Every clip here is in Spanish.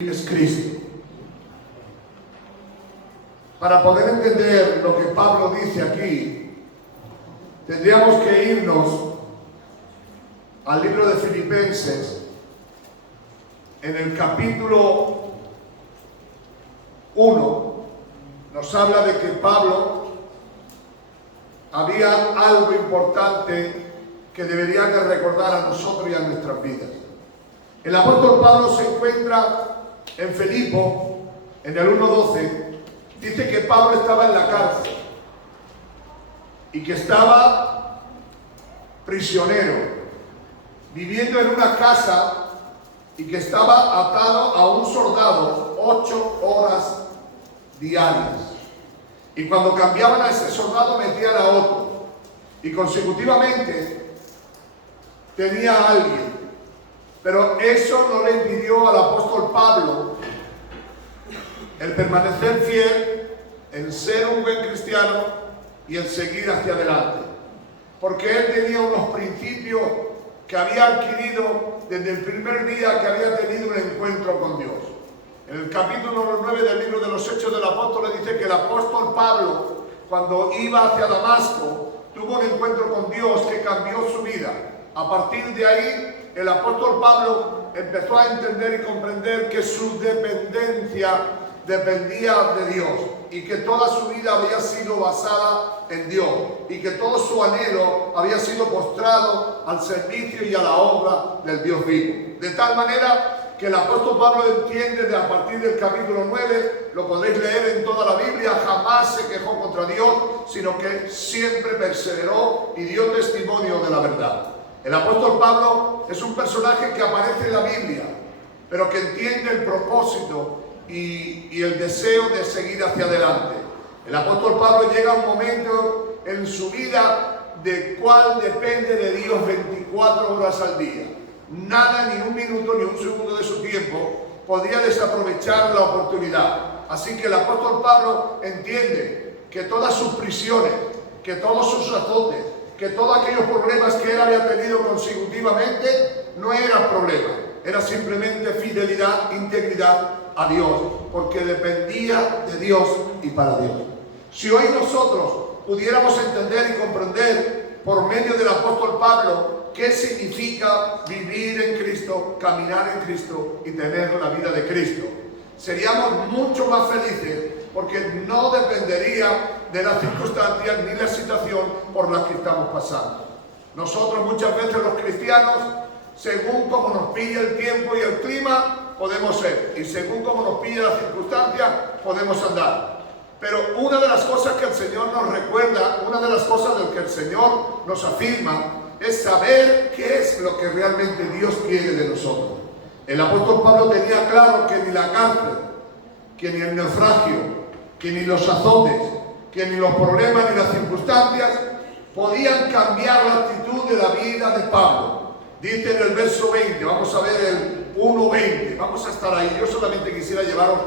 es Cristo. Para poder entender lo que Pablo dice aquí, tendríamos que irnos al libro de Filipenses, en el capítulo 1, nos habla de que Pablo había algo importante que debería de recordar a nosotros y a nuestras vidas. El apóstol Pablo se encuentra en Filipo, en el 1:12, dice que Pablo estaba en la cárcel y que estaba prisionero, viviendo en una casa y que estaba atado a un soldado 8 horas diarias. Y cuando cambiaban a ese soldado metían a otro. Y consecutivamente tenía a alguien. Pero eso no le impidió al apóstol Pablo el permanecer fiel, el ser un buen cristiano y el seguir hacia adelante. Porque él tenía unos principios que había adquirido desde el primer día que había tenido un encuentro con Dios. En el capítulo 9 del libro de los Hechos del Apóstol le dice que el apóstol Pablo, cuando iba hacia Damasco, tuvo un encuentro con Dios que cambió su vida. A partir de ahí, el apóstol Pablo empezó a entender y comprender que su dependencia dependía de Dios y que toda su vida había sido basada en Dios y que todo su anhelo había sido postrado al servicio y a la obra del Dios vivo. De tal manera que el apóstol Pablo entiende de a partir del capítulo 9, lo podréis leer en toda la Biblia, jamás se quejó contra Dios, sino que siempre perseveró y dio testimonio de la verdad. El apóstol Pablo es un personaje que aparece en la Biblia, pero que entiende el propósito y el deseo de seguir hacia adelante. El apóstol Pablo llega a un momento en su vida del cual depende de Dios 24 horas al día. Nada, ni un minuto, ni un segundo de su tiempo podía desaprovechar la oportunidad. Así que el apóstol Pablo entiende que todas sus prisiones, que todos sus azotes, que todos aquellos problemas que él había tenido consecutivamente no eran problemas, era simplemente fidelidad, integridad a Dios, porque dependía de Dios y para Dios. Si hoy nosotros pudiéramos entender y comprender por medio del apóstol Pablo qué significa vivir en Cristo, caminar en Cristo y tener la vida de Cristo, seríamos mucho más felices, porque no dependería de las circunstancias ni la situación por las que estamos pasando. Nosotros muchas veces los cristianos, según como nos pilla el tiempo y el clima, podemos ser, y según como nos pilla las circunstancias, podemos andar. Pero una de las cosas que el Señor nos recuerda, una de las cosas del que el Señor nos afirma, es saber qué es lo que realmente Dios quiere de nosotros. El apóstol Pablo tenía claro que ni la cárcel, que ni el naufragio, que ni los azotes, que ni los problemas ni las circunstancias podían cambiar la actitud de la vida de Pablo. Dice en el verso 20, vamos a ver el 1:20, vamos a estar ahí. Yo solamente quisiera llevaros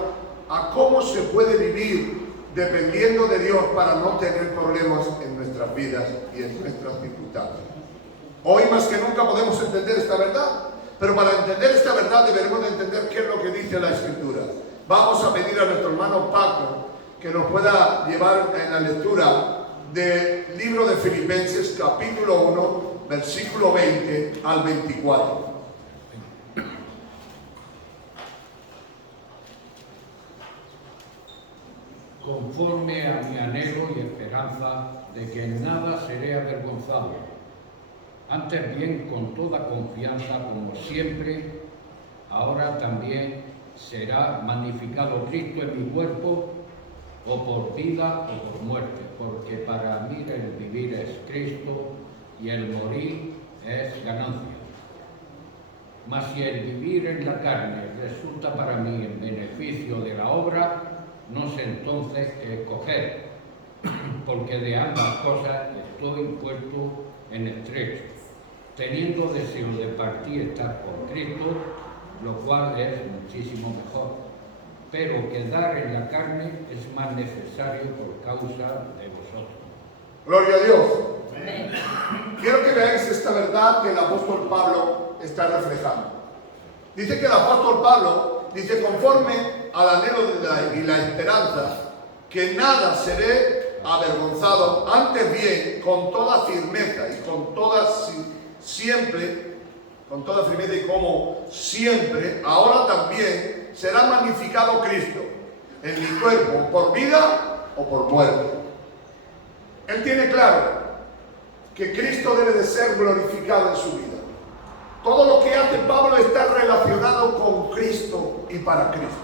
a cómo se puede vivir dependiendo de Dios para no tener problemas en nuestras vidas y en nuestras circunstancias. Hoy más que nunca podemos entender esta verdad, pero para entender esta verdad deberemos de entender qué es lo que dice la Escritura. Vamos a pedir a nuestro hermano Paco que nos pueda llevar en la lectura del libro de Filipenses, capítulo 1, versículo 20 al 24. Conforme a mi anhelo y esperanza de que en nada seré avergonzado, antes bien con toda confianza, como siempre, ahora también será magnificado Cristo en mi cuerpo, o por vida o por muerte, porque para mí el vivir es Cristo y el morir es ganancia. Mas si el vivir en la carne resulta para mí en beneficio de la obra, no sé entonces qué escoger, porque de ambas cosas estoy puesto en estrecho, teniendo deseo de partir estar con Cristo, lo cual es muchísimo mejor. Pero quedar en la carne es más necesario por causa de vosotros. Gloria a Dios. Amén. Quiero que veáis esta verdad que el apóstol Pablo está reflejando. Dice que el apóstol Pablo dice, conforme al anhelo y la esperanza, que nada seré avergonzado, antes bien, con toda firmeza y con toda siempre, con toda firmeza y como siempre, ahora también será magnificado Cristo en mi cuerpo, por vida o por muerte. Él tiene claro que Cristo debe de ser glorificado en su vida. Todo lo que hace Pablo está relacionado con Cristo y para Cristo.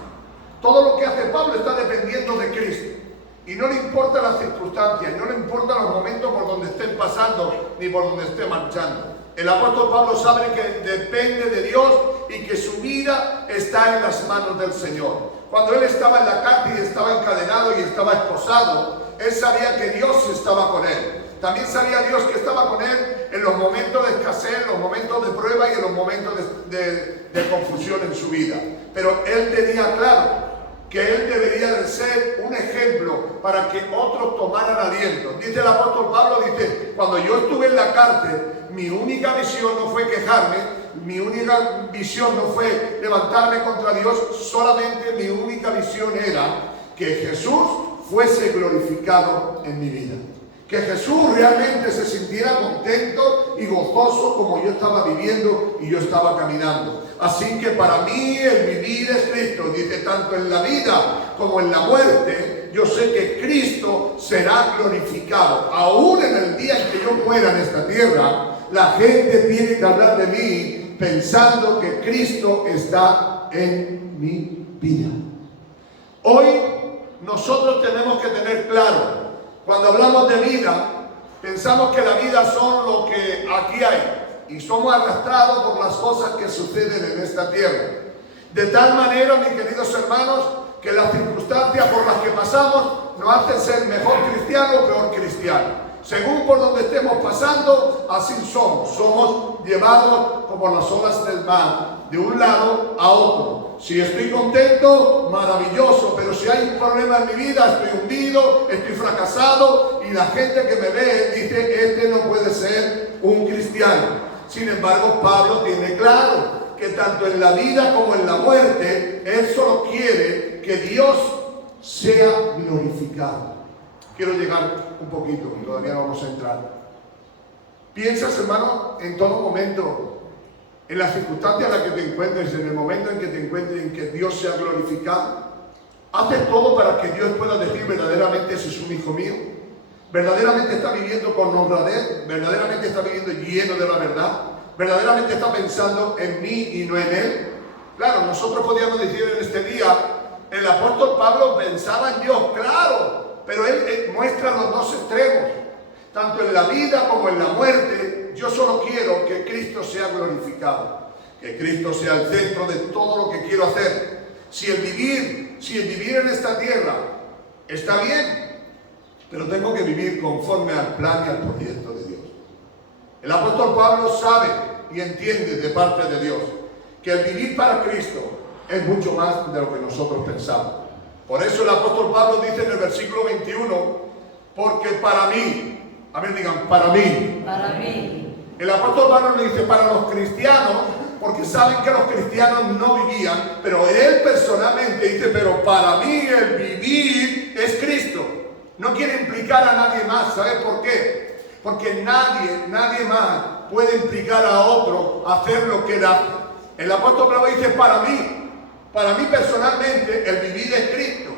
Todo lo que hace Pablo está dependiendo de Cristo. Y no le importa las circunstancias, no le importa los momentos por donde estén pasando ni por donde esté marchando. El apóstol Pablo sabe que depende de Dios y que su vida está en las manos del Señor. Cuando él estaba en la cárcel y estaba encadenado y estaba esposado, él sabía que Dios estaba con él. También sabía Dios que estaba con él en los momentos de escasez, en los momentos de prueba y en los momentos de confusión en su vida. Pero él tenía claro que él debería de ser un ejemplo para que otros tomaran aliento. Dice el apóstol Pablo, dice, cuando yo estuve en la cárcel, mi única visión no fue quejarme, mi única visión no fue levantarme contra Dios, solamente mi única visión era que Jesús fuese glorificado en mi vida. Que Jesús realmente se sintiera contento y gozoso como yo estaba viviendo y yo estaba caminando. Así que para mí el vivir es Cristo. Dice, tanto en la vida como en la muerte, yo sé que Cristo será glorificado. Aún en el día en que yo muera en esta tierra, la gente tiene que hablar de mí pensando que Cristo está en mi vida. Hoy nosotros tenemos que tener claro, cuando hablamos de vida, pensamos que la vida son lo que aquí hay y somos arrastrados por las cosas que suceden en esta tierra. De tal manera, mis queridos hermanos, que las circunstancias por las que pasamos nos hacen ser mejor cristiano o peor cristiano. Según por donde estemos pasando, así somos. Somos llevados como las olas del mar, de un lado a otro. Si estoy contento, maravilloso, pero si hay un problema en mi vida, estoy hundido, estoy fracasado, y la gente que me ve dice, este no puede ser un cristiano. Sin embargo, Pablo tiene claro que tanto en la vida como en la muerte, él solo quiere que Dios sea glorificado. Quiero llegar un poquito, y todavía no vamos a entrar. Piensas, hermano, en todo momento, en las circunstancias en las que te encuentres, en el momento en que te encuentres, en que Dios sea glorificado. Haces todo para que Dios pueda decir verdaderamente, ese es un hijo mío. Verdaderamente está viviendo con honradez, verdaderamente está viviendo lleno de la verdad, verdaderamente está pensando en mí y no en él. Claro, nosotros podríamos decir en este día, el apóstol Pablo pensaba en Dios, claro, pero él muestra los dos extremos. Tanto en la vida como en la muerte, yo solo quiero que Cristo sea glorificado, que Cristo sea el centro de todo lo que quiero hacer. Si el vivir en esta tierra está bien, pero tengo que vivir conforme al plan y al proyecto de Dios. El apóstol Pablo sabe y entiende de parte de Dios que el vivir para Cristo es mucho más de lo que nosotros pensamos. Por eso el apóstol Pablo dice en el versículo 21, porque para mí, a ver, digan, para mí. Para mí. El apóstol Pablo le dice para los cristianos, porque saben que los cristianos no vivían, pero él personalmente dice, pero para mí el vivir es Cristo. No quiere implicar a nadie más. ¿Sabes por qué? Porque nadie más puede implicar a otro a hacer lo que él hace. El apóstol Pablo dice, para mí personalmente el vivir es Cristo.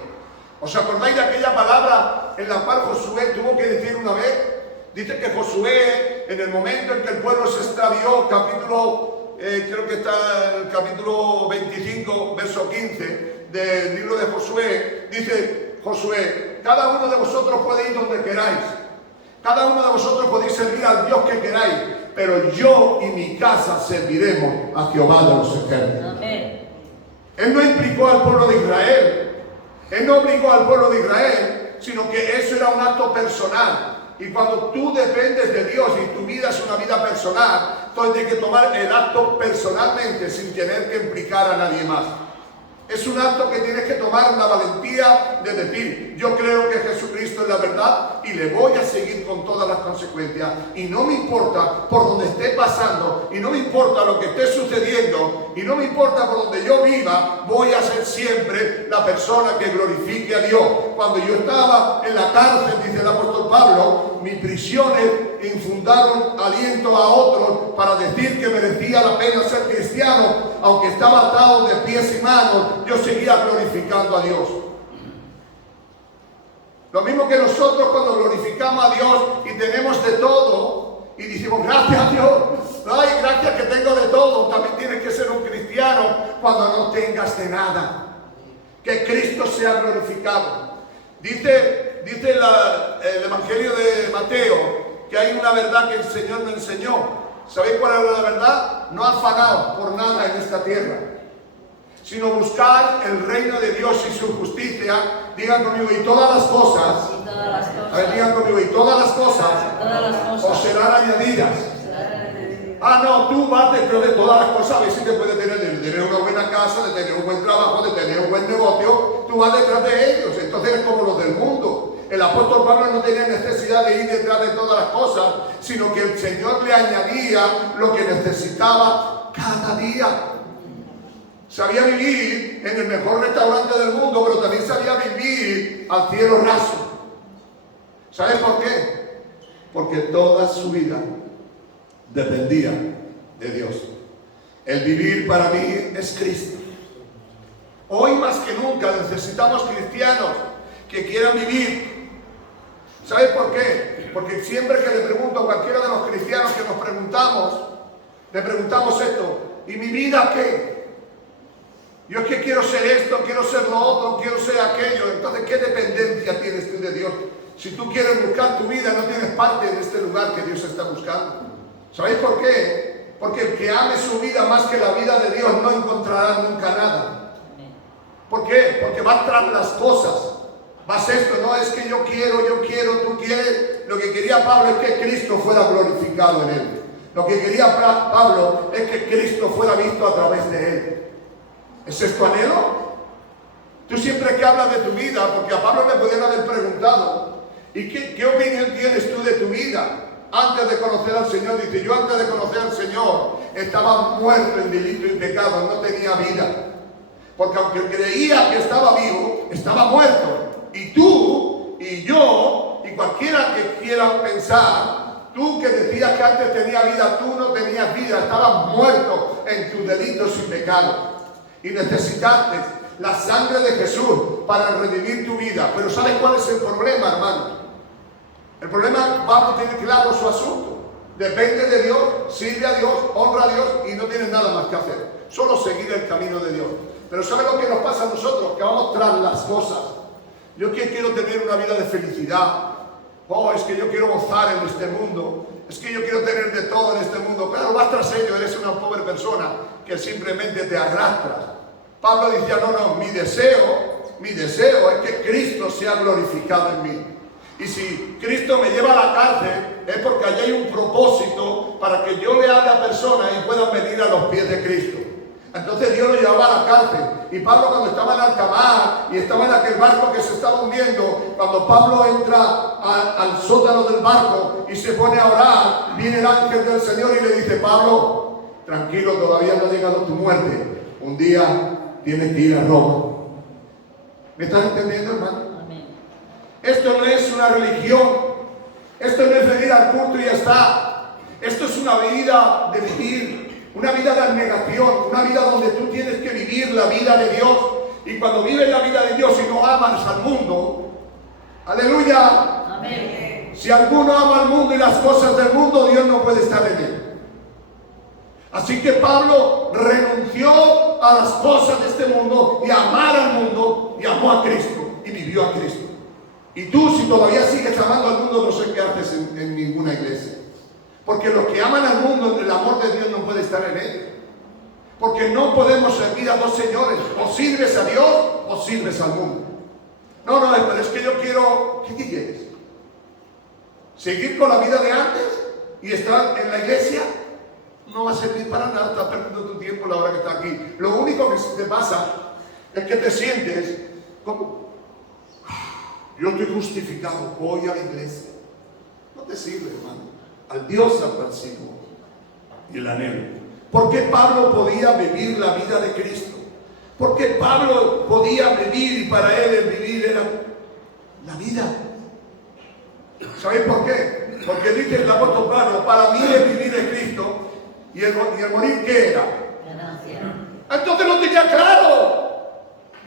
¿Os acordáis de aquella palabra en la cual Josué tuvo que decir una vez? Dice que Josué, en el momento en que el pueblo se extravió, creo que está en el capítulo 25, verso 15 del libro de Josué, dice Josué, cada uno de vosotros puede ir donde queráis, cada uno de vosotros podéis servir al Dios que queráis, pero yo y mi casa serviremos a Jehová de los ejércitos. Amén. Él no implicó al pueblo de Israel, él no obligó al pueblo de Israel, sino que eso era un acto personal. Y cuando tú dependes de Dios y tu vida es una vida personal, entonces tienes que tomar el acto personalmente sin tener que implicar a nadie más. Es un acto que tienes que tomar la valentía de decir, yo creo que Jesucristo es la verdad y le voy a seguir con todas las consecuencias. Y no me importa por donde esté pasando, y no me importa lo que esté sucediendo, y no me importa por donde yo viva, voy a ser siempre la persona que glorifique a Dios. Cuando yo estaba en la cárcel, dice el apóstol Pablo, mis prisiones infundaron aliento a otros para decir que merecía la pena ser cristiano, aunque estaba atado de pies y manos, yo seguía glorificando a Dios. Lo mismo que nosotros cuando glorificamos a Dios y tenemos de todo y decimos gracias a Dios, ay, gracias que tengo de todo. También tienes que ser un cristiano cuando no tengas de nada. Que Cristo sea glorificado. Dice el Evangelio de Mateo que hay una verdad que el Señor me enseñó. ¿Sabéis cuál es la verdad? No afanaos por nada en esta tierra, sino buscar el reino de Dios y su justicia. Digan conmigo, y todas las cosas. A ver, digan conmigo, y todas las cosas os serán añadidas. Ah, no, tú vas detrás de todas las cosas, a ver si te puedes tener una buena casa, de tener un buen trabajo, de tener un buen negocio. Tú vas detrás de ellos, entonces eres como los del mundo. El apóstol Pablo no tenía necesidad de ir detrás de todas las cosas, sino que el Señor le añadía lo que necesitaba cada día. Sabía vivir en el mejor restaurante del mundo, pero también sabía vivir al cielo raso. ¿Sabes por qué? Porque toda su vida dependía de Dios. El vivir para mí es Cristo. Hoy más que nunca necesitamos cristianos que quieran vivir. ¿Sabes por qué? Porque siempre que le pregunto a cualquiera de los cristianos que nos preguntamos, le preguntamos esto: ¿y mi vida qué? Yo es que quiero ser esto, quiero ser lo otro, quiero ser aquello. Entonces, ¿qué dependencia tienes tú de Dios? Si tú quieres buscar tu vida, no tienes parte en este lugar que Dios está buscando. ¿Sabéis por qué? Porque el que ame su vida más que la vida de Dios no encontrará nunca nada. ¿Por qué? Porque va tras las cosas. Vas esto, no es que yo quiero, tú quieres. Lo que quería Pablo es que Cristo fuera glorificado en él. Lo que quería Pablo es que Cristo fuera visto a través de él. ¿Es tu anhelo? Tú siempre que hablas de tu vida, porque a Pablo le podían haber preguntado, ¿y qué opinión tienes tú de tu vida? Antes de conocer al Señor, dice, yo antes de conocer al Señor estaba muerto en delito y pecado, no tenía vida. Porque aunque creía que estaba vivo, estaba muerto. Y tú, y yo, y cualquiera que quiera pensar, tú que decías que antes tenía vida, tú no tenías vida, estabas muerto en tus delitos y pecados. Y necesitaste la sangre de Jesús para redimir tu vida. Pero ¿sabes cuál es el problema, hermano? El problema, Pablo tiene claro su asunto. Depende de Dios, sirve a Dios, honra a Dios y no tienes nada más que hacer. Solo seguir el camino de Dios. Pero ¿sabes lo que nos pasa a nosotros? Que vamos tras las cosas. Yo quiero tener una vida de felicidad. Oh, es que yo quiero gozar en este mundo. Es que yo quiero tener de todo en este mundo. Claro, vas tras ello, eres una pobre persona que simplemente te arrastras. Pablo decía, no, mi deseo es que Cristo sea glorificado en mí. Y si Cristo me lleva a la cárcel, es porque allí hay un propósito para que yo le hable a personas y puedan venir a los pies de Cristo. Entonces Dios lo llevaba a la cárcel. Y Pablo, cuando estaba en alta mar y estaba en aquel barco que se estaba hundiendo, cuando Pablo entra al sótano del barco y se pone a orar, viene el ángel del Señor y le dice, Pablo, tranquilo, todavía no ha llegado tu muerte. Un día tienes que ir a Roma. ¿Me estás entendiendo, hermano? Esto no es una religión. Esto no es venir al culto y ya está. Esto es una vida de vivir, una vida de abnegación, una vida donde tú tienes que vivir la vida de Dios. Y cuando vives la vida de Dios y no amas al mundo, aleluya. Amén. Si alguno ama al mundo y las cosas del mundo, Dios no puede estar en él. Así que Pablo renunció a las cosas de este mundo y a amar al mundo y amó a Cristo y vivió a Cristo. Y tú, si todavía sigues amando al mundo, no sé qué haces en ninguna iglesia. Porque los que aman al mundo, el amor de Dios no puede estar en ellos. Porque no podemos servir a dos señores. O sirves a Dios o sirves al mundo. No, pero es que yo quiero... ¿Qué quieres? ¿Seguir con la vida de antes y estar en la iglesia? No va a servir para nada. Estás perdiendo tu tiempo la hora que estás aquí. Lo único que te pasa Es que te sientes como, yo estoy justificado, voy a la iglesia. No te sirve, hermano. Al Dios apacible y el anhelo. ¿Por qué Pablo podía vivir la vida de Cristo? ¿Por qué Pablo podía vivir y para él el vivir era la vida? ¿Sabéis por qué? Porque dice el apóstol Pablo, para mí el vivir es Cristo y el morir, ¿qué era? Ganancia. Entonces lo tenía claro.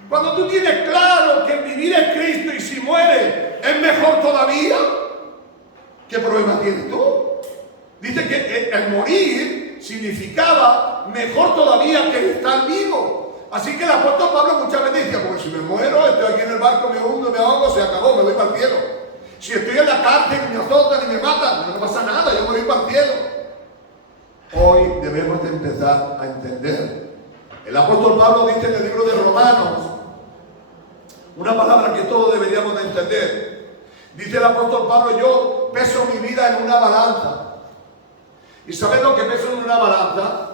Cuando tú tienes claro que el vivir es Cristo y si muere es mejor todavía, ¿qué problema tienes tú? Dice que el morir significaba mejor todavía que el estar vivo. Así que el apóstol Pablo muchas veces decía, porque si me muero, estoy aquí en el barco, me hundo, me ahogo, se acabó, me voy para el cielo. Si estoy en la cárcel, ni me azotan, ni me matan, no pasa nada, yo me voy para el cielo. Hoy debemos de empezar a entender. El apóstol Pablo dice en el libro de Romanos, una palabra que todos deberíamos de entender. Dice el apóstol Pablo, yo peso mi vida en una balanza. ¿Y sabes lo que peso en una balanza?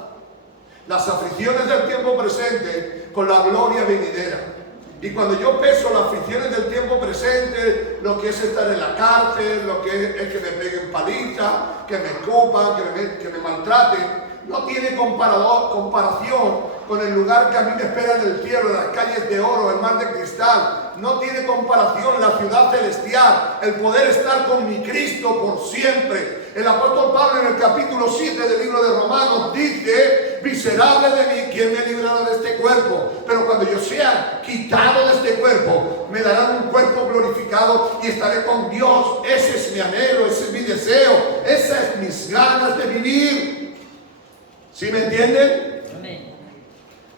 Las aflicciones del tiempo presente con la gloria venidera. Y cuando yo peso las aflicciones del tiempo presente, lo que es estar en la cárcel, lo que es que me peguen paliza, que me escupan, que me maltraten, no tiene comparación con el lugar que a mí me espera en el cielo, las calles de oro, el mar de cristal. No tiene comparación la ciudad celestial, el poder estar con mi Cristo por siempre. El apóstol Pablo en el capítulo 7 del libro de Romanos dice, miserable de mí, ¿quién me librará de este cuerpo? Pero cuando yo sea quitado de este cuerpo, me darán un cuerpo glorificado y estaré con Dios. Ese es mi anhelo, ese es mi deseo, esas es mis ganas de vivir. ¿Sí me entienden? Amén.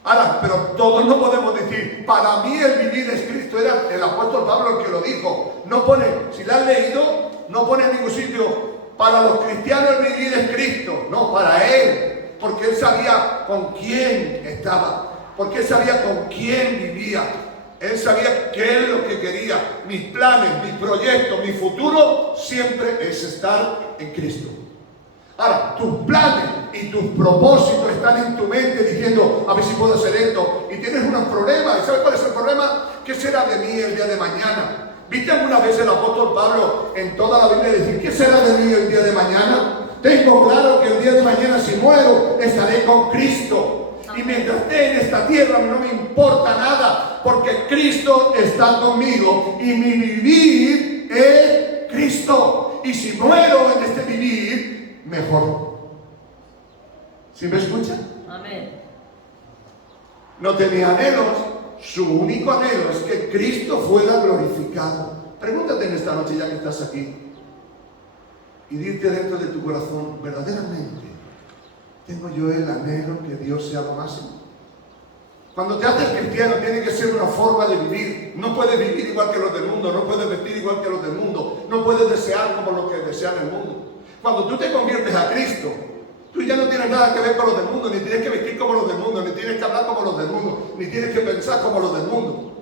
Ahora, pero todos no podemos decir, para mí el vivir es Cristo. Era el apóstol Pablo el que lo dijo. No pone, si lo has leído, no pone en ningún sitio, para los cristianos el vivir es Cristo. No, para él. Porque él sabía con quién estaba. Porque él sabía con quién vivía. Él sabía qué es lo que quería. Mis planes, mis proyectos, mi futuro siempre es estar en Cristo. Ahora, tus planes y tus propósitos están en tu mente diciendo, a ver si puedo hacer esto. Y tienes unos problemas. ¿Y sabes cuál es el problema? ¿Qué será de mí el día de mañana? ¿Viste alguna vez el apóstol Pablo en toda la Biblia decir, ¿qué será de mí el día de mañana? Tengo claro que el día de mañana si muero, estaré con Cristo. Y mientras esté en esta tierra no me importa nada, porque Cristo está conmigo y mi vivir es Cristo. Y si muero en este vivir, mejor. ¿Sí me escuchan? Amén. No tenía anhelos, su único anhelo es que Cristo fuera glorificado. Pregúntate en esta noche ya que estás aquí y dite dentro de tu corazón, verdaderamente, ¿tengo yo el anhelo que Dios sea lo máximo? Cuando te haces cristiano tiene que ser una forma de vivir. No puedes vivir igual que los del mundo, no puedes vestir igual que los del mundo, no puedes desear como los que desean el mundo. Cuando tú te conviertes a Cristo, tú ya no tienes nada que ver con los del mundo, ni tienes que vestir como los del mundo, ni tienes que hablar como los del mundo, ni tienes que pensar como los del mundo.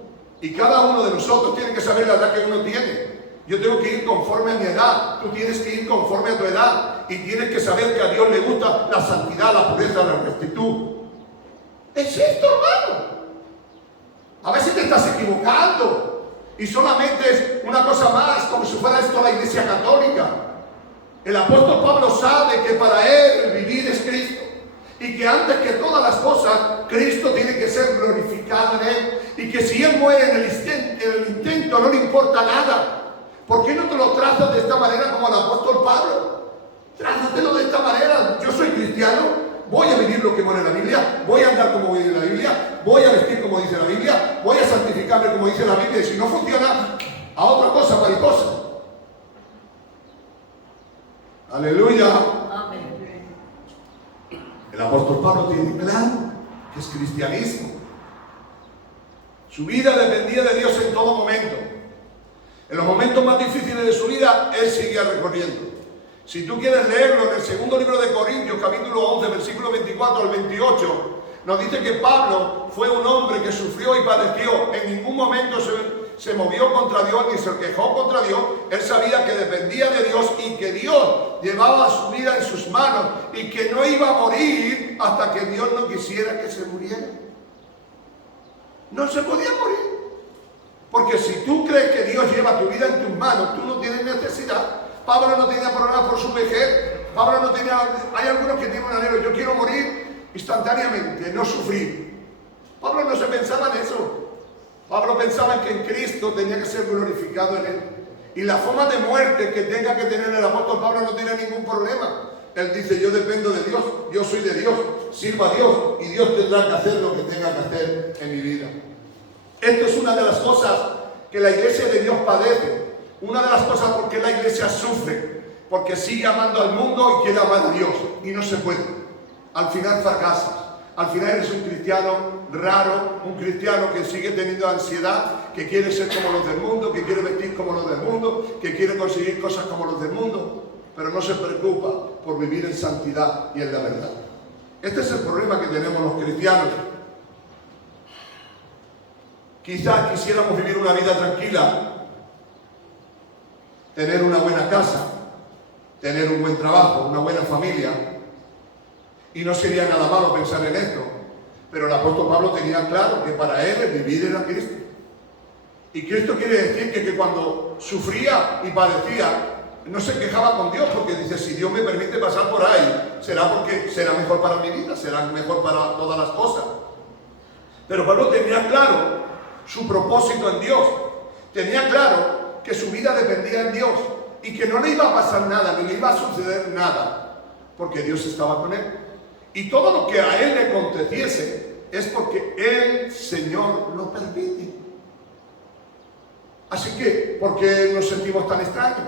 Y cada uno de nosotros tiene que saber la edad que uno tiene. Yo tengo que ir conforme a mi edad, tú tienes que ir conforme a tu edad, y tienes que saber que a Dios le gusta la santidad, la pureza, la rectitud. Es esto, hermano. A veces te estás equivocando y solamente es una cosa más, como si fuera esto la Iglesia Católica. El apóstol Pablo sabe que para él el vivir es Cristo y que antes que todas las cosas Cristo tiene que ser glorificado en él, y que si él muere en el intento no le importa nada. ¿Por qué no te lo trazas de esta manera como el apóstol Pablo? Trázatelo de esta manera. Yo soy cristiano, voy a vivir lo que pone la Biblia, voy a andar como dice la Biblia, voy a vestir como dice la Biblia, voy a santificarme como dice la Biblia, y si no funciona, a otra cosa, mariposa. Aleluya. Amén. El apóstol Pablo tiene claro que es cristianismo. Su vida dependía de Dios en todo momento. En los momentos más difíciles de su vida, él seguía recorriendo. Si tú quieres leerlo en el segundo libro de Corintios, capítulo 11, versículo 24 al 28, nos dice que Pablo fue un hombre que sufrió y padeció. En ningún momento se movió contra Dios ni se quejó contra Dios. Él sabía que dependía de Dios y que Dios llevaba su vida en sus manos y que no iba a morir hasta que Dios no quisiera que se muriera. no se podía morir. Porque si tú crees que Dios lleva tu vida en tus manos, tú no tienes necesidad. Pablo no tenía problemas por su vejez. Pablo no tenía... Hay algunos que tienen un anhelo, yo quiero morir instantáneamente, no sufrir. Pablo no se pensaba en eso. Pablo pensaba en que en Cristo tenía que ser glorificado en él. Y la forma de muerte que tenga que tener el apóstol Pablo no tiene ningún problema. Él dice, yo dependo de Dios, yo soy de Dios, sirvo a Dios y Dios tendrá que hacer lo que tenga que hacer en mi vida. Esto es una de las cosas que la iglesia de Dios padece. Una de las cosas por qué la iglesia sufre. Porque sigue amando al mundo y quiere amar a Dios. Y no se puede. Al final fracasas. Al final eres un cristiano raro, un cristiano que sigue teniendo ansiedad, que quiere ser como los del mundo, que quiere vestir como los del mundo, que quiere conseguir cosas como los del mundo, pero no se preocupa por vivir en santidad y en la verdad. Este es el problema que tenemos los cristianos. Quizás quisiéramos vivir una vida tranquila, tener una buena casa, tener un buen trabajo, una buena familia, y no sería nada malo pensar en esto. Pero el apóstol Pablo tenía claro que para él el vivir era Cristo. Y Cristo quiere decir que cuando sufría y padecía, no se quejaba con Dios, porque dice, si Dios me permite pasar por ahí, será porque será mejor para mi vida, será mejor para todas las cosas. Pero Pablo tenía claro su propósito en Dios. Tenía claro que su vida dependía en Dios y que no le iba a pasar nada, ni le iba a suceder nada, porque Dios estaba con él. Y todo lo que a él le aconteciese es porque el Señor lo permite. Así que, ¿por qué nos sentimos tan extraños?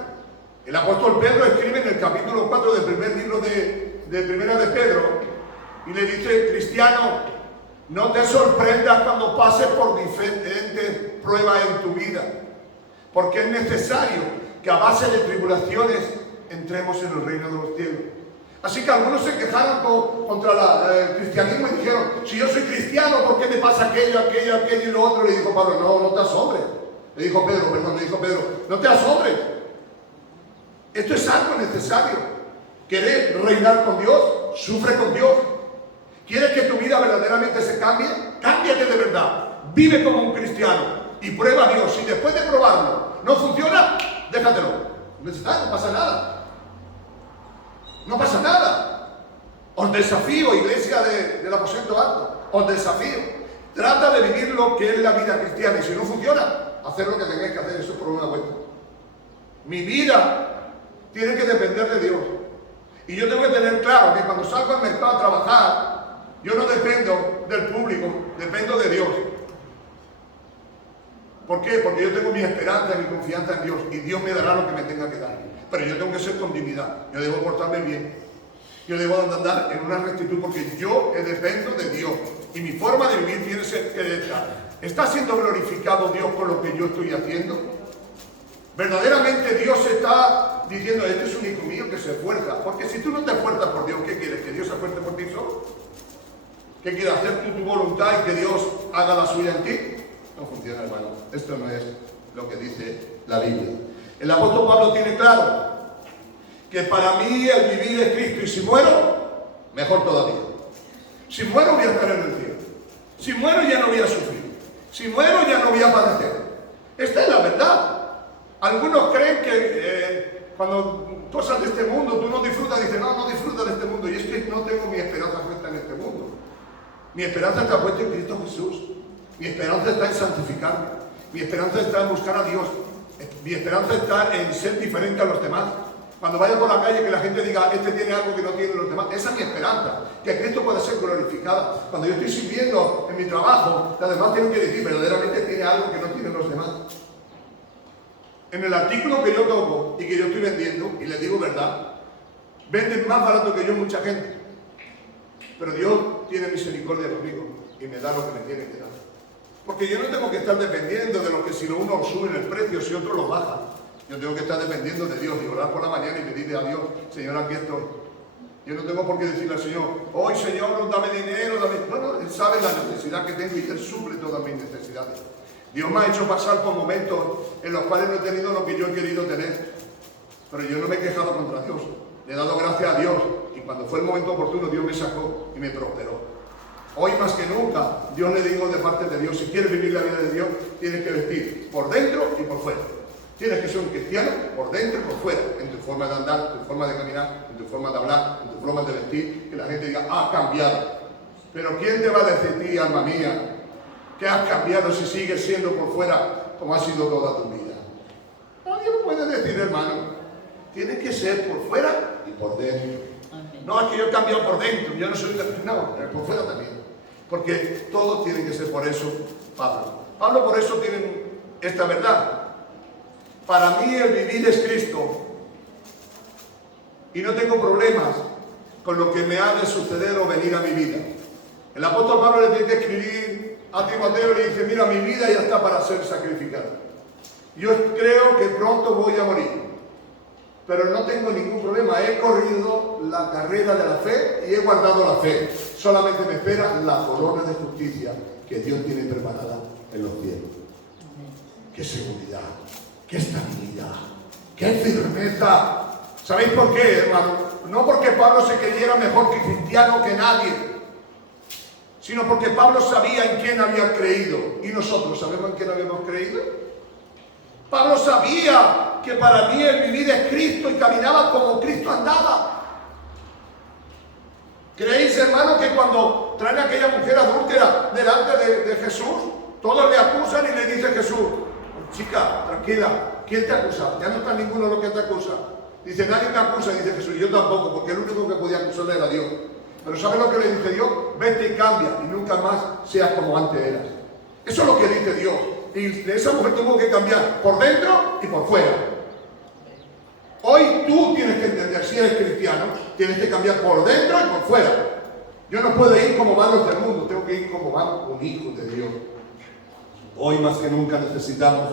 El apóstol Pedro escribe en el capítulo 4 del primer libro de Primera de Pedro y le dice, cristiano, no te sorprendas cuando pases por diferentes pruebas en tu vida, porque es necesario que a base de tribulaciones entremos en el reino de los cielos. Así que algunos se quejaron contra el cristianismo y dijeron, si yo soy cristiano, ¿por qué me pasa aquello y lo otro? Le dijo Pablo, no te asombres. Le dijo Pedro, no te asombres. Esto es algo necesario. ¿Quieres reinar con Dios? Sufre con Dios. ¿Quieres que tu vida verdaderamente se cambie? Cámbiate de verdad. Vive como un cristiano y prueba a Dios. Si después de probarlo no funciona, déjatelo. No pasa nada. No pasa nada. Os desafío, iglesia del aposento alto, os desafío. Trata de vivir lo que es la vida cristiana y si no funciona, hacer lo que tengáis que hacer, eso es por una vuelta. Mi vida tiene que depender de Dios. Y yo tengo que tener claro que cuando salgo al mercado a trabajar, yo no dependo del público, dependo de Dios. ¿Por qué? Porque yo tengo mi esperanza y mi confianza en Dios y Dios me dará lo que me tenga que dar. Pero yo tengo que ser con dignidad, yo debo portarme bien, yo debo andar en una rectitud porque yo dependo de Dios y mi forma de vivir tiene que estar. ¿Está siendo glorificado Dios con lo que yo estoy haciendo? Verdaderamente Dios está diciendo, este es un hijo mío que se esfuerza, porque si tú no te esfuerzas por Dios, ¿qué quieres? ¿Que Dios se esfuerce por ti solo? ¿Qué quieres? ¿Hacer tu voluntad y que Dios haga la suya en ti? No funciona, hermano. Esto no es lo que dice la Biblia. El apóstol Pablo tiene claro que para mí el vivir es Cristo y si muero, mejor todavía. Si muero voy a estar en el cielo. Si muero ya no voy a sufrir. Si muero ya no voy a padecer. Esta es la verdad. Algunos creen que cuando cosas de este mundo tú no disfrutas, dicen no disfrutas de este mundo. Y es que no tengo mi esperanza puesta en este mundo. Mi esperanza está puesta en Cristo Jesús. Mi esperanza está en santificarme. Mi esperanza está en buscar a Dios. Mi esperanza está en ser diferente a los demás. Cuando vaya por la calle que la gente diga, este tiene algo que no tienen los demás. Esa es mi esperanza, que Cristo pueda ser glorificado. Cuando yo estoy sirviendo en mi trabajo, los demás tienen que decir, verdaderamente tiene algo que no tienen los demás. En el artículo que yo toco y que yo estoy vendiendo, y les digo verdad, venden más barato que yo mucha gente. Pero Dios tiene misericordia conmigo y me da lo que me tiene que dar. Porque yo no tengo que estar dependiendo de lo que si uno sube el precio, si otro lo baja. Yo tengo que estar dependiendo de Dios y orar por la mañana y pedirle a Dios, Señor, aquí estoy. Yo no tengo por qué decirle al Señor, hoy Señor, dame dinero, dame... No, Él sabe la necesidad que tengo y Él suple todas mis necesidades. Dios me ha hecho pasar por momentos en los cuales no he tenido lo que yo he querido tener. Pero yo no me he quejado contra Dios. Le he dado gracias a Dios. Y cuando fue el momento oportuno, Dios me sacó y me prosperó. Hoy más que nunca, Dios le digo de parte de Dios, si quieres vivir la vida de Dios, tienes que vestir por dentro y por fuera. Tienes que ser un cristiano por dentro y por fuera, en tu forma de andar, en tu forma de caminar, en tu forma de hablar, en tu forma de vestir, que la gente diga, ha cambiado. Pero ¿quién te va a decir a ti, alma mía, que has cambiado si sigues siendo por fuera como has sido toda tu vida? Nadie lo puede decir, hermano. Tiene que ser por fuera y por dentro. No, es que yo he cambiado por dentro, yo no soy... No, por fuera también. Porque todo tiene que ser por eso, Pablo. Pablo por eso tiene esta verdad. Para mí el vivir es Cristo. Y no tengo problemas con lo que me ha de suceder o venir a mi vida. El apóstol Pablo le tiene que escribir a Timoteo y le dice, mira, mi vida ya está para ser sacrificada. Yo creo que pronto voy a morir. Pero no tengo ningún problema. He corrido la carrera de la fe y he guardado la fe. Solamente me espera la corona de justicia que Dios tiene preparada en los cielos. ¡Qué seguridad! ¡Qué estabilidad! ¡Qué firmeza! ¿Sabéis por qué, hermano? No porque Pablo se creyera mejor que cristiano que nadie, sino porque Pablo sabía en quién había creído. ¿Y nosotros sabemos en quién habíamos creído? Pablo sabía que para mí el vivir es Cristo y caminaba como Cristo andaba. ¿Creéis, hermano, que cuando traen a aquella mujer adúltera delante de Jesús, todos le acusan y le dice Jesús, chica, tranquila, ¿quién te acusa? Ya no está ninguno lo que te acusa. Dice, nadie me acusa, dice Jesús, yo tampoco, porque el único que podía acusarle era Dios. Pero ¿sabes lo que le dice Dios? Vete y cambia y nunca más seas como antes eras. Eso es lo que dice Dios. Y esa mujer tuvo que cambiar por dentro y por fuera. Hoy tú tienes que entender, si eres cristiano, tienes que cambiar por dentro y por fuera. Yo no puedo ir como van los del mundo, tengo que ir como van un hijo de Dios. Hoy más que nunca necesitamos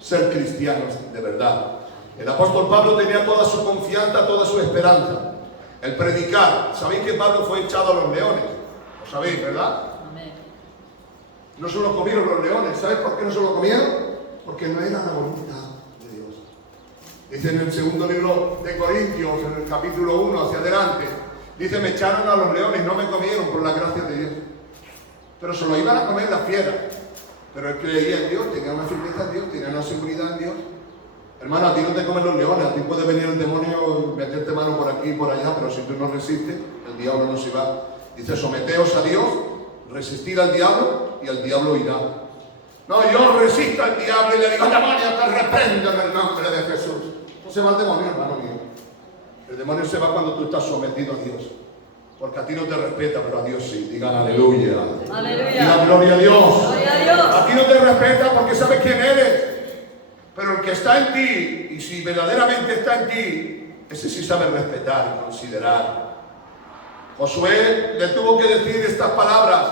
ser cristianos de verdad. El apóstol Pablo tenía toda su confianza, toda su esperanza. El predicar. ¿Sabéis que Pablo fue echado a los leones? Lo sabéis, ¿verdad? No se lo comieron los leones. ¿Sabes por qué no se lo comieron? Porque no era la voluntad de Dios. Dice en el segundo libro de Corintios, en el capítulo 1 hacia adelante, dice, me echaron a los leones, no me comieron por la gracia de Dios. Pero se lo iban a comer las fieras. Pero él creía en Dios, tenía una firmeza en Dios, tenía una seguridad en Dios. Hermano, a ti no te comen los leones, a ti puede venir el demonio y meterte mano por aquí y por allá, pero si tú no resistes, el diablo no se va. Dice, someteos a Dios, resistir al diablo y el diablo irá. No, yo resisto al diablo y le digo, demonio, te reprendo en el nombre de Jesús. No se va el demonio, hermano mío. El demonio se va cuando tú estás sometido a Dios. Porque a ti no te respeta, pero a Dios sí. Digan aleluya. Aleluya. Digan gloria a Dios. Gloria a Dios. A ti no te respeta porque sabe quién eres. Pero el que está en ti, y si verdaderamente está en ti, ese sí sabe respetar y considerar. Josué le tuvo que decir estas palabras: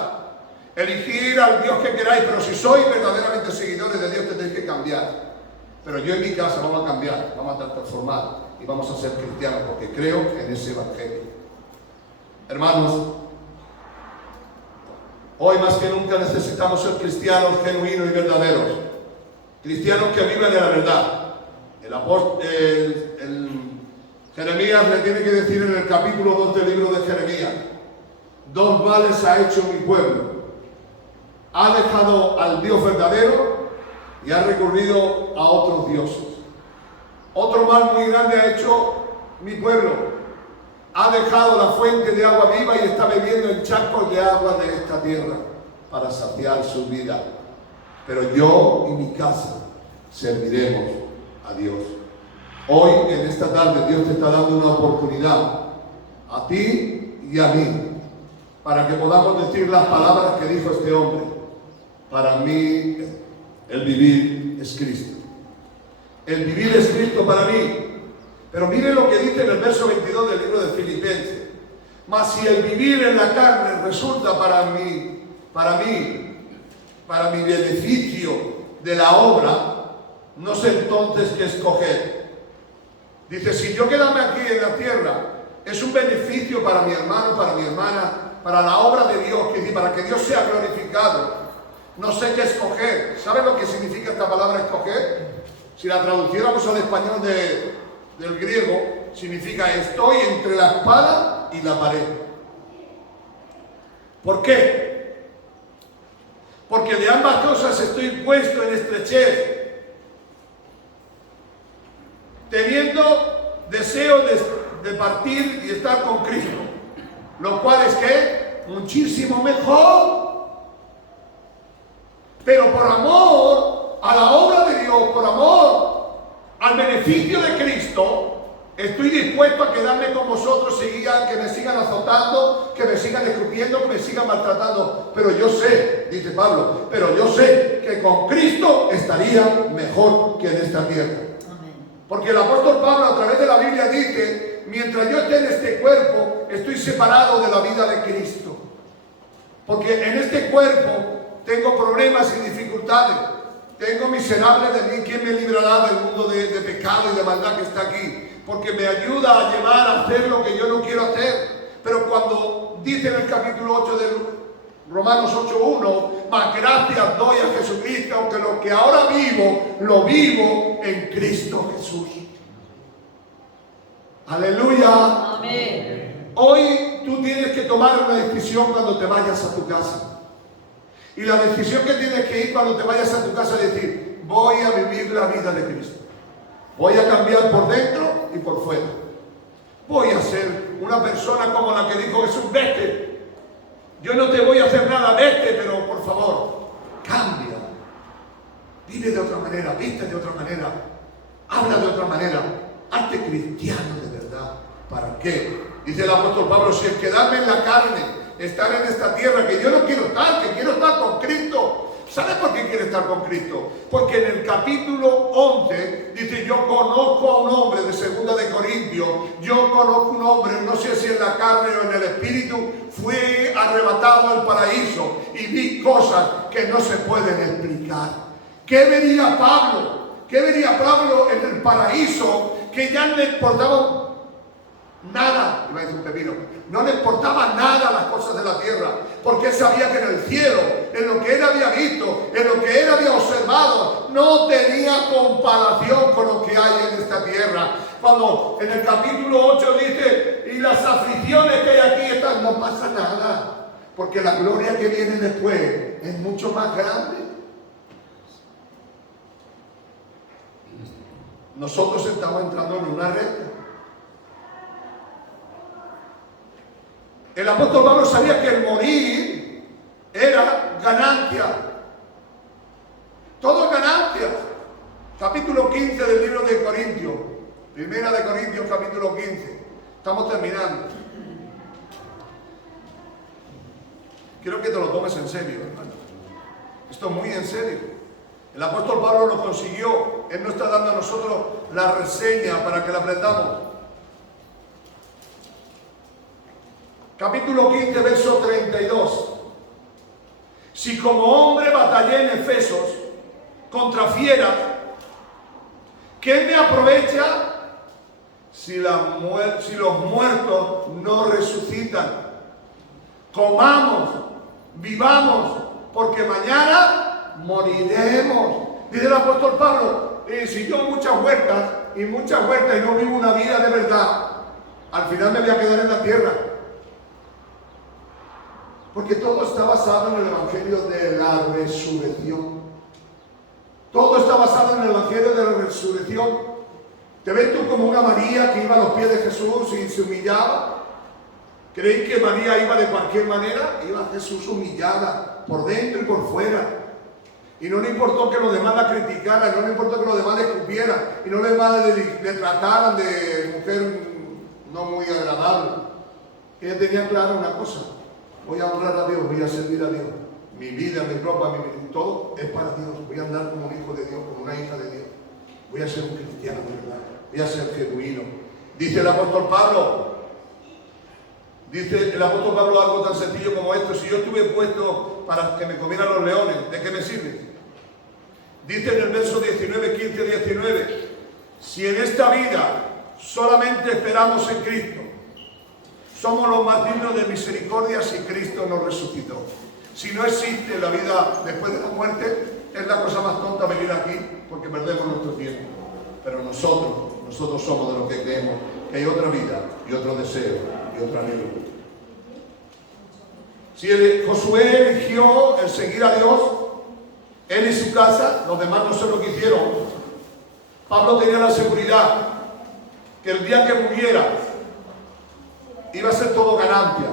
elegir al Dios que queráis, pero si sois verdaderamente seguidores de Dios tenéis que cambiar. Pero yo en mi casa vamos a cambiar, vamos a transformar y vamos a ser cristianos porque creo en ese evangelio. Hermanos, hoy más que nunca necesitamos ser cristianos genuinos y verdaderos. Cristianos que viven de la verdad. Jeremías le tiene que decir en el capítulo 2 del libro de Jeremías: dos males ha hecho mi pueblo. Ha dejado al Dios verdadero y ha recurrido a otros dioses. Otro mal muy grande ha hecho mi pueblo. Ha dejado la fuente de agua viva y está bebiendo en charcos de agua de esta tierra para saciar su vida. Pero yo y mi casa serviremos a Dios. Hoy, en esta tarde, Dios te está dando una oportunidad a ti y a mí para que podamos decir las palabras que dijo este hombre: para mí el vivir es Cristo. El vivir es Cristo para mí. Pero miren lo que dice en el verso 22 del libro de Filipenses: mas si el vivir en la carne resulta para mi beneficio de la obra, no sé entonces qué escoger. Dice, si yo quedarme aquí en la tierra es un beneficio para mi hermano, para mi hermana, para la obra de Dios, para que Dios sea glorificado, no sé qué escoger. ¿Saben lo que significa esta palabra escoger? Si la traduciéramos al español del griego, significa estoy entre la espada y la pared. ¿Por qué? Porque de ambas cosas estoy puesto en estrechez, teniendo deseo de partir y estar con Cristo, lo cual es que muchísimo mejor. Pero por amor a la obra de Dios, por amor al beneficio de Cristo, estoy dispuesto a quedarme con vosotros, que me sigan azotando, que me sigan escupiendo, que me sigan maltratando. Pero yo sé, dice Pablo, pero yo sé que con Cristo estaría mejor que en esta tierra. Porque el apóstol Pablo a través de la Biblia dice, mientras yo esté en este cuerpo, estoy separado de la vida de Cristo. Porque en este cuerpo tengo problemas y dificultades. Tengo miserable de mí, ¿quién me librará del mundo de pecado y de maldad que está aquí? Porque me ayuda a llevar a hacer lo que yo no quiero hacer. Pero cuando dice en el capítulo 8 de Romanos 8:1, más gracias doy a Jesucristo, aunque lo que ahora vivo, lo vivo en Cristo Jesús. Aleluya. Amén. Hoy tú tienes que tomar una decisión cuando te vayas a tu casa. Y la decisión que tienes que ir cuando te vayas a tu casa es decir, voy a vivir la vida de Cristo. Voy a cambiar por dentro y por fuera. Voy a ser una persona como la que dijo Jesús, vete. Yo no te voy a hacer nada, vete, pero por favor, cambia. Vive de otra manera, viste de otra manera, habla de otra manera, hazte cristiano de verdad. ¿Para qué? Dice el apóstol Pablo, si el quedarme en la carne, estar en esta tierra, que yo no quiero estar, que quiero estar con Cristo. ¿Sabes por qué quiere estar con Cristo? Porque en el capítulo 11 dice, yo conozco a un hombre de 2 de Corintios, yo conozco un hombre, no sé si en la carne o en el espíritu, fui arrebatado al paraíso y vi cosas que no se pueden explicar. ¿Qué vería Pablo? ¿Qué vería Pablo en el paraíso que ya no le importaba nada? Iba a decir un pepino. No le importaba nada las cosas de la tierra, porque él sabía que en el cielo, en lo que él había visto, en lo que él había observado, no tenía comparación con lo que hay en esta tierra. Cuando en el capítulo 8 dice, y las aflicciones que hay aquí están, no pasa nada, porque la gloria que viene después es mucho más grande. Nosotros estamos entrando en una recta. El apóstol Pablo sabía que el morir era ganancia. Todo es ganancia. Capítulo 15 del libro de Corintios. Primera de Corintios, capítulo 15. Estamos terminando. Quiero que te lo tomes en serio, hermano. Esto es muy en serio. El apóstol Pablo lo consiguió. Él nos está dando a nosotros la reseña para que la aprendamos. Capítulo 15, verso 32. Si como hombre batallé en Efesos contra fieras, ¿qué me aprovecha si los muertos no resucitan? Comamos, vivamos, porque mañana moriremos. Dice el apóstol Pablo, si yo muchas vueltas y no vivo una vida de verdad, al final me voy a quedar en la tierra. Porque todo está basado en el Evangelio de la resurrección. Todo está basado en el Evangelio de la resurrección. ¿Te ves tú como una María que iba a los pies de Jesús y se humillaba? ¿Creéis que María iba de cualquier manera? Iba Jesús humillada, por dentro y por fuera. Y no le importó que los demás la criticaran, no le importó que los demás le escupieran, y no le trataran de mujer no muy agradable. Ella tenía clara una cosa. Voy a honrar a Dios, voy a servir a Dios. Mi vida, mi ropa, todo es para Dios. Voy a andar como un hijo de Dios, como una hija de Dios. Voy a ser un cristiano de verdad. Voy a ser genuino. Dice el apóstol Pablo algo tan sencillo como esto. Si yo estuve puesto para que me comieran los leones, ¿de qué me sirve? Dice en el verso 19, 15, 19. Si en esta vida solamente esperamos en Cristo, somos los más dignos de misericordia si Cristo nos resucitó. Si no existe la vida después de la muerte, es la cosa más tonta venir aquí porque perdemos nuestro tiempo. Pero nosotros somos de los que creemos que hay otra vida y otro deseo y otro anhelo. Si Josué eligió el seguir a Dios, él y su casa, los demás no sé lo que hicieron. Pablo tenía la seguridad que el día que muriera iba a ser todo ganancia,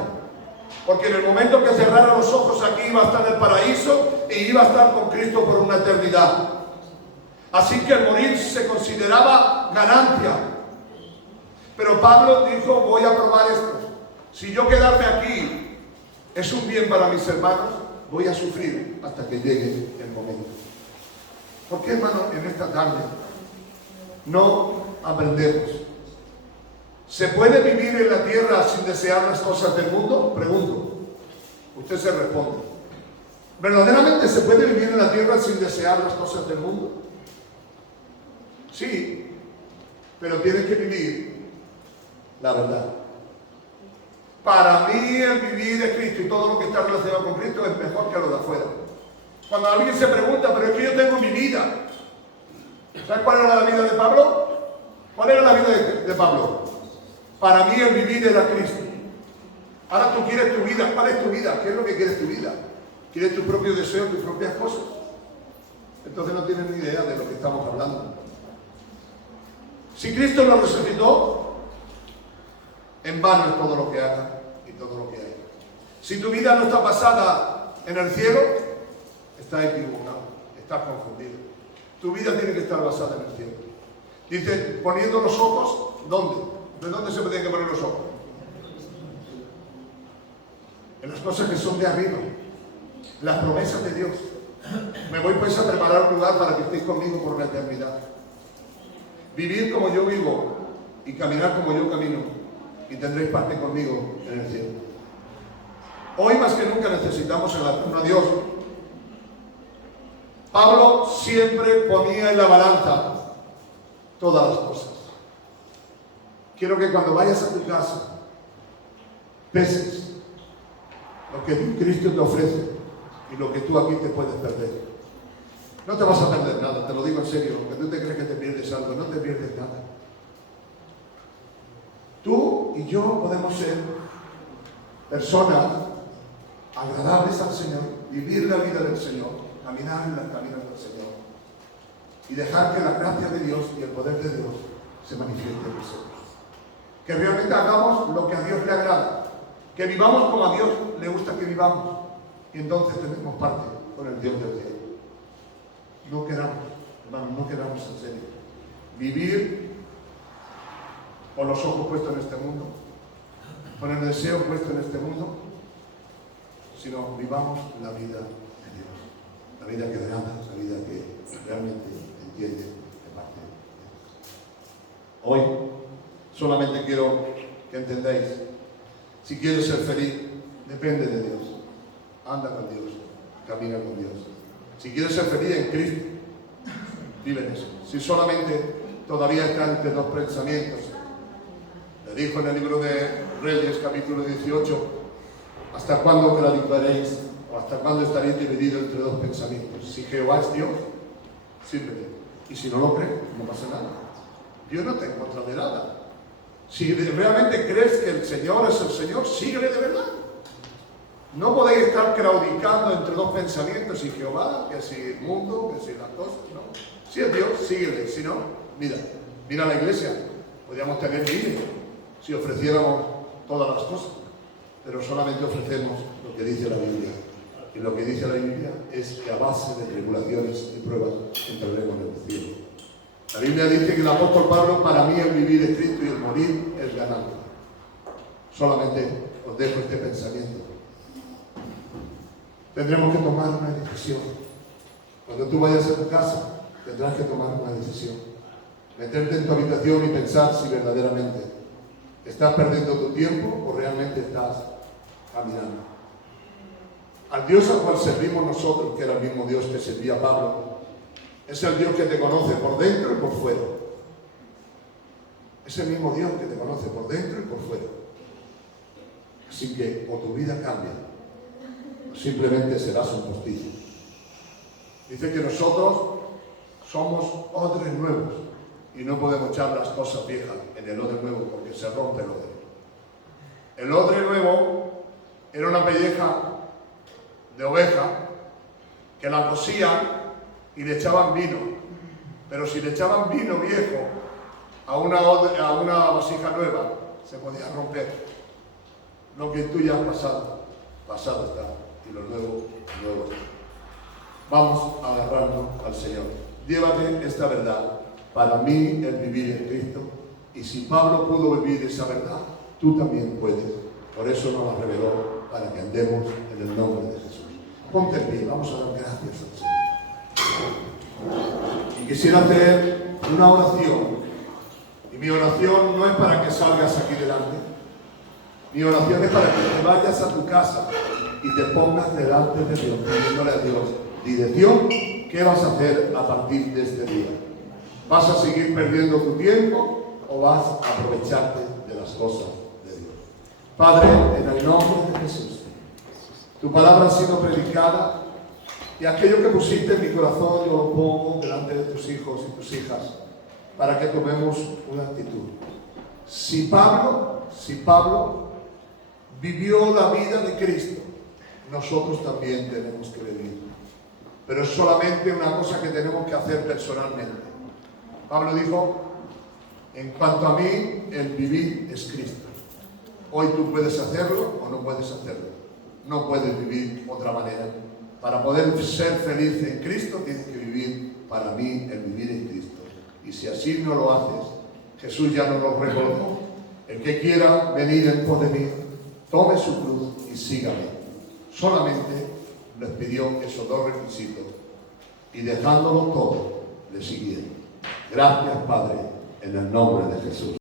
porque en el momento que cerrara los ojos aquí iba a estar en el paraíso y iba a estar con Cristo por una eternidad. Así que el morir se consideraba ganancia. Pero Pablo dijo, voy a probar esto. Si yo quedarme aquí es un bien para mis hermanos, voy a sufrir hasta que llegue el momento. ¿Por qué, hermano, en esta tarde no aprendemos? ¿Se puede vivir en la tierra sin desear las cosas del mundo? Pregunto. Usted se responde. ¿Verdaderamente se puede vivir en la tierra sin desear las cosas del mundo? Sí, pero tienes que vivir la verdad. Para mí el vivir de Cristo y todo lo que está relacionado con Cristo es mejor que lo de afuera. Cuando alguien se pregunta, pero es que yo tengo mi vida. ¿Sabes cuál era la vida de Pablo? ¿Cuál era la vida de Pablo? Para mí el vivir era Cristo. Ahora tú quieres tu vida. ¿Cuál es tu vida? ¿Qué es lo que quieres tu vida? ¿Quieres tu propio deseo, tus propias cosas? Entonces no tienes ni idea de lo que estamos hablando. Si Cristo lo resucitó, en vano es todo lo que haga y todo lo que hay. Si tu vida no está basada en el cielo, estás equivocado, estás confundido. Tu vida tiene que estar basada en el cielo. Dice, poniendo los ojos, ¿dónde? ¿De dónde se tienen que poner los ojos? En las cosas que son de arriba, las promesas de Dios. Me voy pues a preparar un lugar para que estéis conmigo por la eternidad. Vivir como yo vivo y caminar como yo camino, y tendréis parte conmigo en el cielo. Hoy más que nunca necesitamos a Dios. Pablo siempre ponía en la balanza todas las cosas. Quiero que cuando vayas a tu casa peses lo que Cristo te ofrece y lo que tú aquí te puedes perder. No te vas a perder nada, te lo digo en serio. Aunque tú te crees que te pierdes algo, no te pierdes nada. Tú y yo podemos ser personas agradables al Señor, vivir la vida del Señor, caminar en las caminos del Señor y dejar que la gracia de Dios y el poder de Dios se manifieste en nosotros. Que realmente hagamos lo que a Dios le agrada, que vivamos como a Dios le gusta que vivamos, y entonces tenemos parte con el Dios del cielo. No queramos, hermanos, no queramos en serio vivir con los ojos puestos en este mundo, con el deseo puesto en este mundo, sino vivamos la vida de Dios, la vida que agrada, la vida que realmente entiende de parte de Dios. Hoy solamente quiero que entendáis, si quieres ser feliz, depende de Dios, anda con Dios, camina con Dios. Si quieres ser feliz en Cristo, vive en eso. Si solamente todavía está entre dos pensamientos, le dijo en el libro de Reyes, capítulo 18, ¿hasta cuándo claudicaréis? ¿O hasta cuándo estaréis divididos entre dos pensamientos? Si Jehová es Dios, sírvele. Y si no lo crees, no pasa nada. Dios no te encuentra de nada. Si realmente crees que el Señor es el Señor, síguele de verdad. No podéis estar claudicando entre dos pensamientos, si Jehová, que si el mundo, que si las cosas, no. Si es Dios, síguele. Si no, mira la iglesia. Podríamos tener miles si ofreciéramos todas las cosas, pero solamente ofrecemos lo que dice la Biblia. Y lo que dice la Biblia es que a base de tribulaciones y pruebas entraremos en el cielo. La Biblia dice que el apóstol Pablo, para mí el vivir es Cristo y el morir es ganancia. Solamente os dejo este pensamiento. Tendremos que tomar una decisión. Cuando tú vayas a tu casa, tendrás que tomar una decisión. Meterte en tu habitación y pensar si verdaderamente estás perdiendo tu tiempo o realmente estás caminando. Al Dios al cual servimos nosotros, que era el mismo Dios que servía a Pablo, es el Dios que te conoce por dentro y por fuera. Es el mismo Dios que te conoce por dentro y por fuera. Así que o tu vida cambia, o simplemente serás un postillo. Dice que nosotros somos odres nuevos y no podemos echar las cosas viejas en el odre nuevo porque se rompe el odre. El odre nuevo era una pelleja de oveja que la cosían y le echaban vino. Pero si le echaban vino viejo a una vasija nueva, se podía romper. Lo que tú ya has pasado, pasado está, y lo nuevo, nuevo está. Vamos a agarrarnos al Señor. Llévate esta verdad. Para mí el vivir en Cristo. Y si Pablo pudo vivir esa verdad, tú también puedes. Por eso nos la reveló, para que andemos en el nombre de Jesús. Ponte en pie, vamos a dar gracias al Señor. Y quisiera hacer una oración. Y mi oración no es para que salgas aquí delante. Mi oración es para que te vayas a tu casa y te pongas delante de Dios, pidiéndole a Dios dirección. ¿Qué vas a hacer a partir de este día? ¿Vas a seguir perdiendo tu tiempo o vas a aprovecharte de las cosas de Dios? Padre, en el nombre de Jesús, tu palabra ha sido predicada y aquello que pusiste en mi corazón yo lo pongo delante de tus hijos y tus hijas para que tomemos una actitud. Si Pablo vivió la vida de Cristo, nosotros también tenemos que vivir. Pero es solamente una cosa que tenemos que hacer personalmente. Pablo dijo, en cuanto a mí, el vivir es Cristo. Hoy tú puedes hacerlo o no puedes hacerlo. No puedes vivir de otra manera. Para poder ser feliz en Cristo, tienes que vivir, para mí, el vivir en Cristo. Y si así no lo haces, Jesús ya nos lo recordó. El que quiera venir en pos de mí, tome su cruz y sígame. Solamente les pidió esos dos requisitos y dejándolo todo, le siguieron. Gracias, Padre, en el nombre de Jesús.